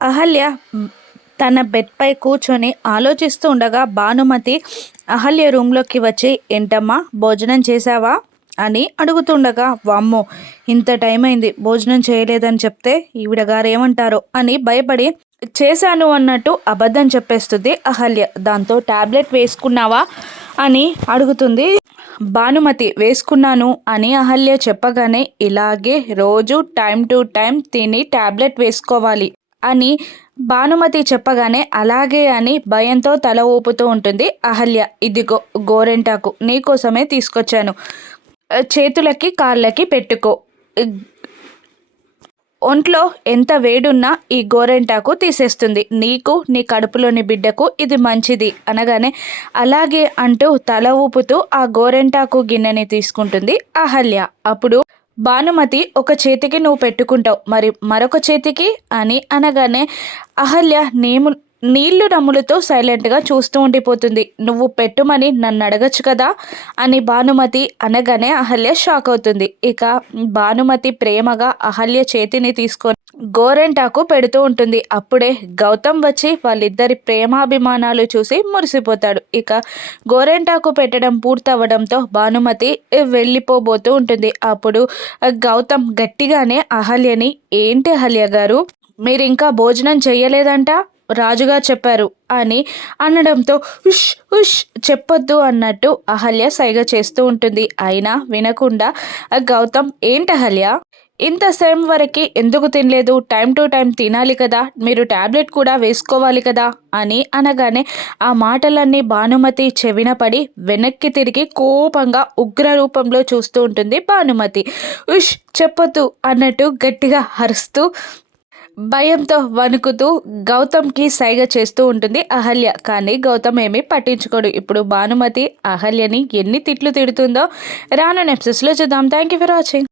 అహల్య తన బెడ్పై కూర్చొని ఆలోచిస్తూ ఉండగా భానుమతి అహల్య రూమ్లోకి వచ్చి ఏంటమ్మా భోజనం చేశావా అని అడుగుతుండగా వామ్మో ఇంత టైం అయింది భోజనం చేయలేదని చెప్తే ఈవిడ గారు ఏమంటారో అని భయపడి చేశాను అన్నట్టు అబద్ధం చెప్పేస్తుంది అహల్య. దాంతో టాబ్లెట్ వేసుకున్నావా అని అడుగుతుంది భానుమతి. వేసుకున్నాను అని అహల్య చెప్పగానే ఇలాగే రోజు టైం టు టైం తిని టాబ్లెట్ వేసుకోవాలి అని భానుమతి చెప్పగానే అలాగే అని భయంతో తల ఊపుతూ ఉంటుంది అహల్య. ఇదిగో గోరెంటాకు నీకోసమే తీసుకొచ్చాను, చేతులకి కాళ్ళకి పెట్టుకో, ఒంట్లో ఎంత వేడున్నా ఈ గోరెంటాకు తీసేస్తుంది, నీకు నీ కడుపులోని బిడ్డకు ఇది మంచిది అనగానే అలాగే అంటూ తల ఊపుతూ ఆ గోరెంటాకు గిన్నెని తీసుకుంటుంది అహల్య. అప్పుడు భానుమతి ఒక చేతికి నువ్వు పెట్టుకుంటావు, మరి మరొక చేతికి అని అనగానే అహల్య నీళ్లు నమ్ములుతూ సైలెంట్గా చూస్తూ ఉండిపోతుంది. నువ్వు పెట్టుమని నన్ను అడగచ్చు కదా అని భానుమతి అనగానే అహల్య షాక్ అవుతుంది. ఇక భానుమతి ప్రేమగా అహల్య చేతిని తీసుకొని గోరెంటాకు పెడుతూ ఉంటుంది. అప్పుడే గౌతమ్ వచ్చి వాళ్ళిద్దరి ప్రేమాభిమానాలు చూసి మురిసిపోతాడు. ఇక గోరెంటాకు పెట్టడం పూర్తవడంతో భానుమతి వెళ్ళిపోబోతూ ఉంటుంది. అప్పుడు గౌతమ్ గట్టిగానే అహల్యని ఏంటి అహల్య గారు మీరు ఇంకా భోజనం చెయ్యలేదంట రాజుగా చెప్పారు అని అనడంతో ఉష్ ఉష్ చెప్పొద్దు అన్నట్టు అహల్య సైగ చేస్తూ ఉంటుంది. అయినా వినకుండా గౌతమ్ ఏంటి అహల్య ఇంతసేపు వరకు ఎందుకు తినలేదు, టైం టు టైం తినాలి కదా, మీరు టాబ్లెట్ కూడా వేసుకోవాలి కదా అని అనగానే ఆ మాటలన్నీ భానుమతి చెవిన పడి వెనక్కి తిరిగి కోపంగా ఉగ్ర రూపంలో చూస్తూ ఉంటుంది భానుమతి. ఉష్ చెప్పొద్దు అన్నట్టు గట్టిగా అరుస్తూ భయంతో వణుకుతూ గౌతమ్కి సైగ చేస్తూ ఉంటుంది అహల్య. కానీ గౌతమ్ ఏమీ పట్టించుకోడు. ఇప్పుడు భానుమతి అహల్యని ఎన్ని తిట్లు తిడుతుందో రాను ఎపిసోడ్స్లో చూద్దాం. Thank you for watching.